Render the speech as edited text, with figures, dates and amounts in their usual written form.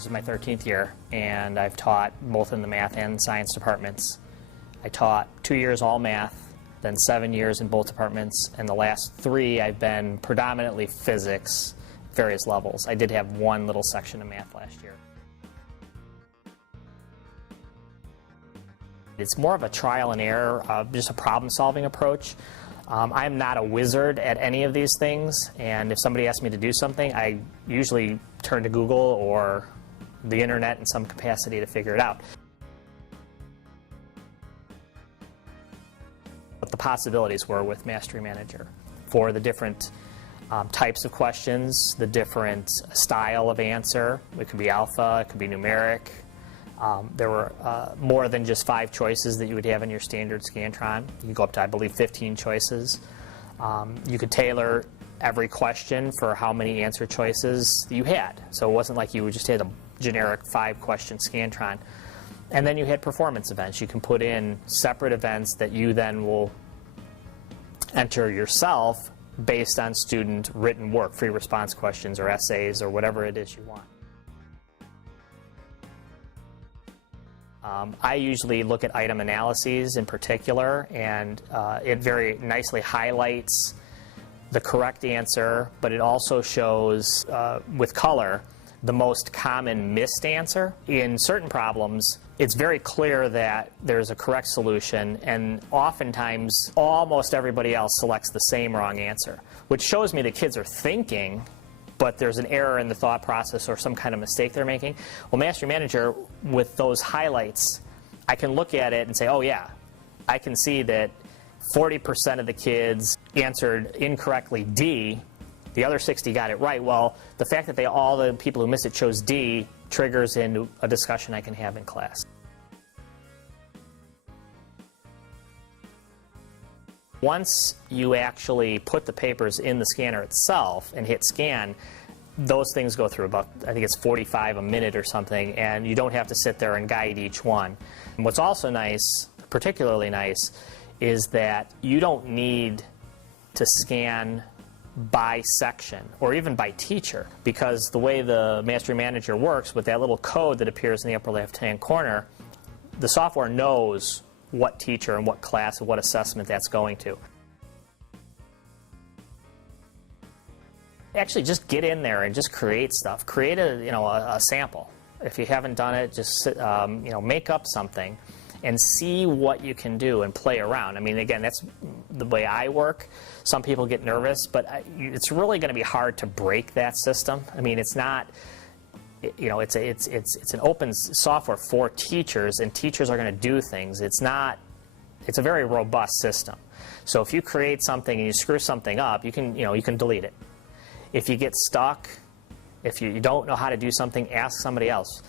This is my 13th year, and I've taught both in the math and science departments. I taught 2 years all math, then 7 years in both departments, and the last 3 I've been predominantly physics, various levels. I did have one little section of math last year. It's more of a trial and error, just a problem-solving approach. I'm not a wizard at any of these things, and if somebody asks me to do something, I usually turn to Google or the internet in some capacity to figure it out. What the possibilities were with Mastery Manager for the different types of questions, the different style of answer. It could be alpha, it could be numeric. There were more than just 5 choices that you would have in your standard Scantron. You could go up to, I believe, 15 choices. You could tailor every question for how many answer choices you had. So it wasn't like you would just have a generic 5-question Scantron. And then you had performance events. You can put in separate events that you then will enter yourself based on student written work, free response questions or essays or whatever it is you want. I usually look at item analyses in particular, and it very nicely highlights the correct answer, but it also shows with color the most common missed answer. In certain problems, it's very clear that there's a correct solution, and oftentimes almost everybody else selects the same wrong answer, which shows me the kids are thinking, but there's an error in the thought process or some kind of mistake they're making. Well, Mastery Manager, with those highlights, I can look at it and say, oh yeah, I can see that 40% of the kids answered incorrectly D, the other 60 got it right. Well, the fact that all the people who missed it chose D triggers into a discussion I can have in class. Once you actually put the papers in the scanner itself and hit scan, those things go through about, I think it's 45 a minute or something, and you don't have to sit there and guide each one. And what's also nice, particularly nice, is that you don't need to scan by section or even by teacher, because the way the Mastery Manager works with that little code that appears in the upper left-hand corner, the software knows what teacher and what class and what assessment that's going to. Actually, just get in there and just create stuff. Create a sample. If you haven't done it, just make up something and see what you can do and play around. I mean, again, that's the way I work. Some people get nervous, but it's really going to be hard to break that system. I mean, it's not. It's an open software for teachers, and teachers are going to do things. It's a very robust system. So if you create something and you screw something up, you can delete it. If you get stuck, if you don't know how to do something, ask somebody else.